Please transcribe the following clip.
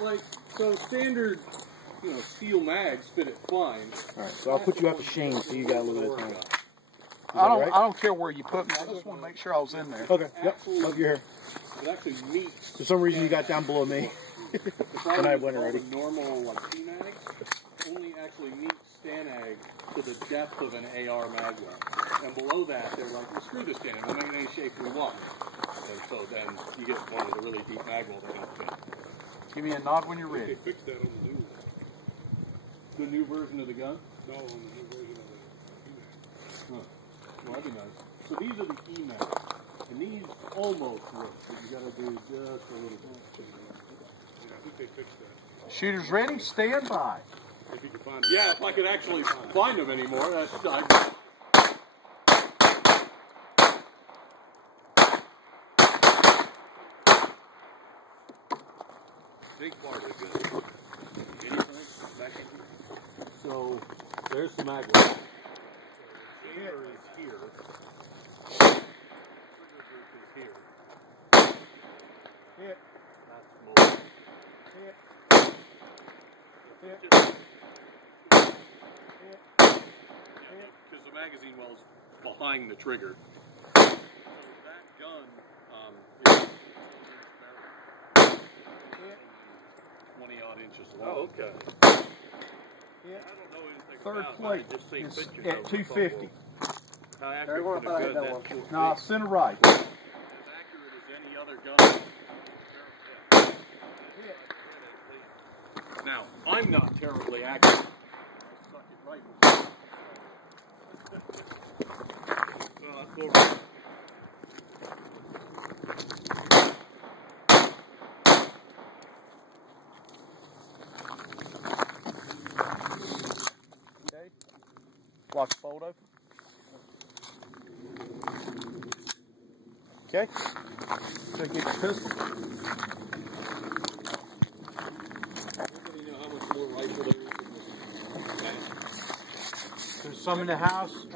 like, so standard, you know, steel mags fit it fine. Alright, so I'll put you up to Shane so you got a little bit of time. I don't care where you put me. I just want to make sure I was in there. Okay, yep, love your hair. It actually meets. For some reason you got down below me. And I went already. Normal, like, P-mag only actually meets Stanag to the depth of an AR mag well. And below that, they're like, well, screw this Stanag, we'll make it any shape we want. And so then you get one of the really deep mag wells they don't fit. Give me a nod when you're ready. They fixed that on the new one. The new version of the gun? No, on the new version of the E-mag. Huh. Well, that'd be nice. So these are the E-mags. And these almost work, but you gotta do just a little bit. Yeah, I think they fixed that. Shooters ready? Stand by. If you can find it. Yeah, if I could actually find them anymore, that's big part of the gun. So there's the mag well. The air is here. The trigger group is here. Hit. That's more. Hit. Hit. Because the magazine well is behind the trigger. So that gun is 20 odd inches long. Oh, okay. I don't know anything Third about plate it. Just see is pictures at of 250. how accurate could a gun that should Nah, be. center right. As accurate as any other gun. Now, I'm not terribly accurate. I suck at rifles. Well, that's all right. Okay. Watch fold open. Okay. So get your pistol. There's some in the house.